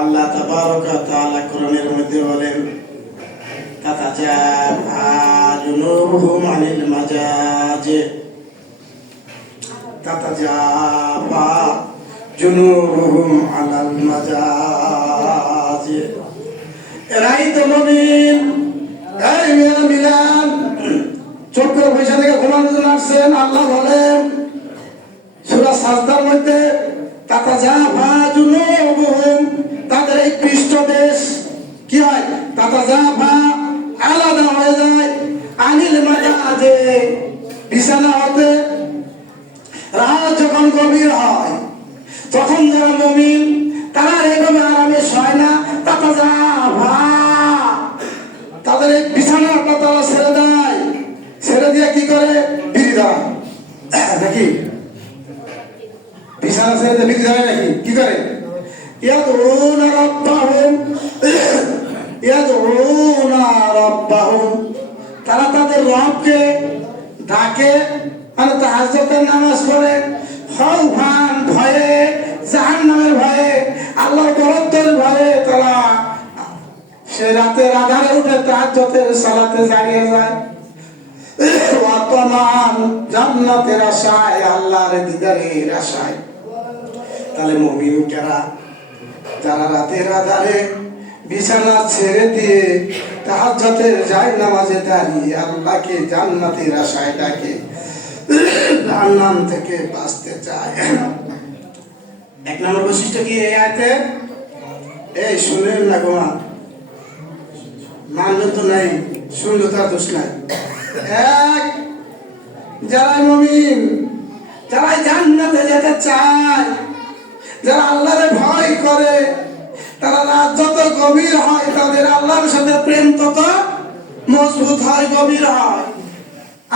আল্লাহ তাবারক ওয়া তাআলা কোরআনের মধ্যে বলেন, তাতাজাফা জুনুবুহুম আনিল মাজাজি, তাতাজাফা জুনুবুহুম আলাল মাজাজি। এরাই তো মুমিন। এই মেয়েরা মিলান, চোখ করে পয়সা থেকে ঘুমানোর জন্য আসছেন। আল্লাহ বলেন সূরা সাজদার মধ্যে, তাতাজাফা জুনুবুহুম, তাদের এই পৃষ্ঠদেশ কি হয়? তাতাজাফা, আলাদা হয়ে যায়, আনিল মাজাজি, বিছানা হতে। রাত যখন গভীর হয় তখন যারা মুমিন তারা এইভাবে আরামে শয় না। তাতাজাফা, তাদের এই বিছানাটা তারা ছেড়ে দেয়। ছেড়ে দিয়ে কি করে? বিড়ি ধরা নাকি? বিছানা ছেড়ে দিয়ে বিড়ি ধরে নাকি? কি করে? ইয়াদউনা রাব্বাহুম, ইয়াদউনা রাব্বাহুম, তারা তাদের রবকে ডাকে, মানে তাহাজ্জুদের নামাজ পড়ে, খাউফান, ভয়ে, জাহান্নামের ভয়ে, আল্লাহর বরকতের ভয়ে তারা সে রাতের আধারে উঠে তাহাজ্জুদের সালাতে দাঁড়িয়ে যায়। ওয়া তামান, জান্নাতের আশায়, আল্লাহর দিদারের আশায়। তাহলে মুমিন কারা? যারা রাতের আধারে বিছানা ছেড়ে দিয়ে তাহাজ্জুদের জায়নামাজে দাঁড়িয়ে আল্লাহকে জান্নাতের আশায় ডাকে, জাহান্নাম থেকে বাঁচতে চায়। এক নম্বর বৈশিষ্ট্য কি এই আয়াতে? এই শুনলেন না গোমা, মানলে তো নাই, শুনলে তার দোষ নাই। এক, যারা মুমিন, যারা জান্নাতে যেতে চায়, যারা আল্লাহরে ভয় করে, তারা রাত যত গভীর হয় তাদের আল্লাহর সাথে প্রেম তত মজবুত হয়, গভীর হয়।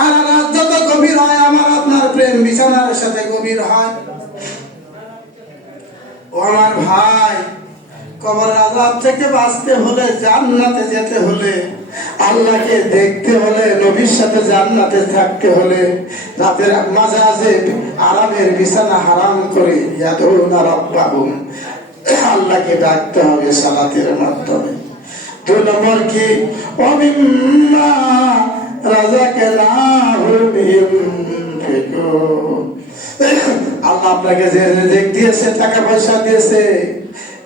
আর রাত যত গভীর হয় আমার আপনার প্রেম বিছানার সাথে গভীর হয়। ও আমার ভাই, কবরের আযাব থেকে বাঁচতে হলে, জান্নাতে যেতে হলে, আল্লাহকে দেখতে হলে, নবীর সাথে জান্নাতে থাকতে হলে, রাতের মাঝে আরামের বিছানা হারাম করে ইয়াদউনা রাব্বাহুম, আল্লাহকে ডাকতে হবে সালাতের মাধ্যমে। দুই নম্বর কি? ওমিম্মা রাযাকনাহুম ইউনফিকুন, আল্লাহ আপনাকে যে রিজিক দিয়েছে, টাকা পয়সা দিয়েছে,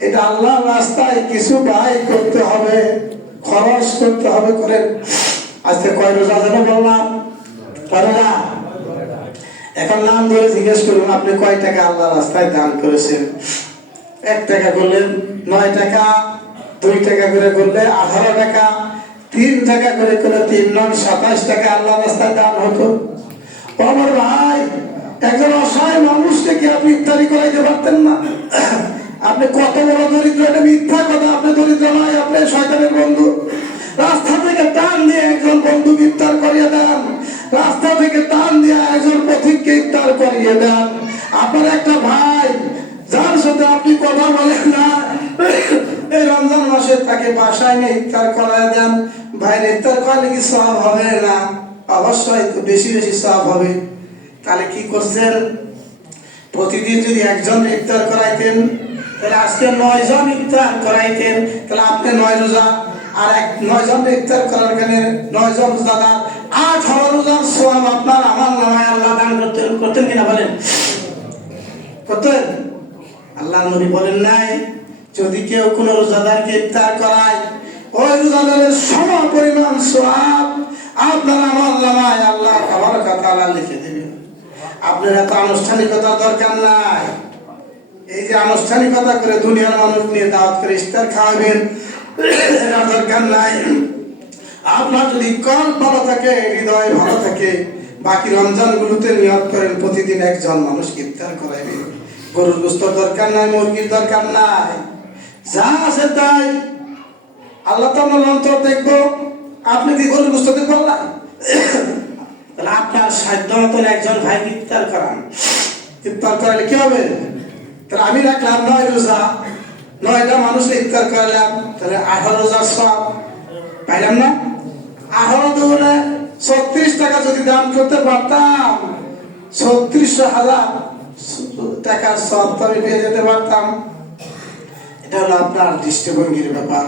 এটা আল্লাহর রাস্তায় কিছু ব্যয় করতে হবে, খরচ করতে হবে। করেন। আজকে কয় রোজা যেন বললাম? রোজা। এখন নাম ধরে জিজ্ঞেস করুন, আপনি কয় টাকা আল্লাহর রাস্তায় দান করেছেন? 1 টাকা করলেন 9 টাকা, 2 টাকা করে করলে 18 টাকা, 3 টাকা করে করলে 3 9 27 টাকা আল্লাহর রাস্তায় দান হতো। আমার ভাই, একজন অসহায় মানুষকে কি আপনি ইফতারি করাইতে পারতেন না? আপনি কত বড় দরিদ্র, এটা মিথ্যা কথা। আপনি দরিদ্র নয়, আপনি শয়তানের বন্ধু। রাস্তা থেকে টান দিয়ে একজন বন্ধুকে ইফতার করিয়ে দেন, রাস্তা থেকে টান দিয়ে একজন পথিককে ইফতার করিয়ে দেন। আপনার একটা ভাই যার সাথে আপনি কথা বলেন না, এই রমজান মাসে তাকে বাসায় নিয়ে ইফতার করায় দেন। ভাইয়ের ইফতার করলে কি সওয়াব হবে না? অবশ্যই বেশি বেশি সওয়াব হবে। তাহলে কি করছেন? প্রতিদিন যদি একজন ইফতার করাইতেন, তাহলে আজকে 9 জন ইফতার করাইতেন, তাহলে আপনি 9 রোজা, আর 9 জন ইফতার করার কারণে 9 জন রোজাদার, 18 রোজার সওয়াব আপনার আমার নামায় আল্লাহ দান করতেন কিনা বলেন? করতেন? আল্লাহ নবী বলেন নাই, যদি কেউ কোন রোজাদারকে ইফতার করায়, ওই রোজাদারের সম পরিমাণ সওয়াব আপনার আমার নামায় আল্লাহ তাবারক ওয়া তাআলা লিখে দেবেন। আপনার এত আনুষ্ঠানিকতার দরকার নাই। এই যে আনুষ্ঠানিকতা করে দুনিয়ার মানুষ নিয়ে দাওয়াত করে ইফতার খাওয়াবেন, এটার দরকার নাই। আপনার যদি কল্প ভালো থাকে, হৃদয় ভালো থাকে, বাকি রমজান গুলোতে নিয়ত করেন প্রতিদিন একজন মানুষ ইফতার করাইবেন। গরুর গোশত দরকার নাই, মুরগির দরকার নাই, যা আছে তাই। আল্লাহ তো আমার অন্তর দেখবো। আপনি কি গরুর গোশত দেখতে পারলেন? তাহলে আপনার সাধ্য মতন একজন ভাই ইফতার করান। ইফতার করালে কি হবে? তাহলে আমি রাখলাম 9 রোজা, 9টা মানুষ ইফতার করালাম, তাহলে 18 রোজার সওয়াব পাইলাম না? 18 দুগুণে 36 টাকা যদি দান করতে পারতাম, 36,000 টাকার সওয়াব আমি পেয়ে যেতে পারতাম। এটা হলো আপনার দৃষ্টিভঙ্গির ব্যাপার।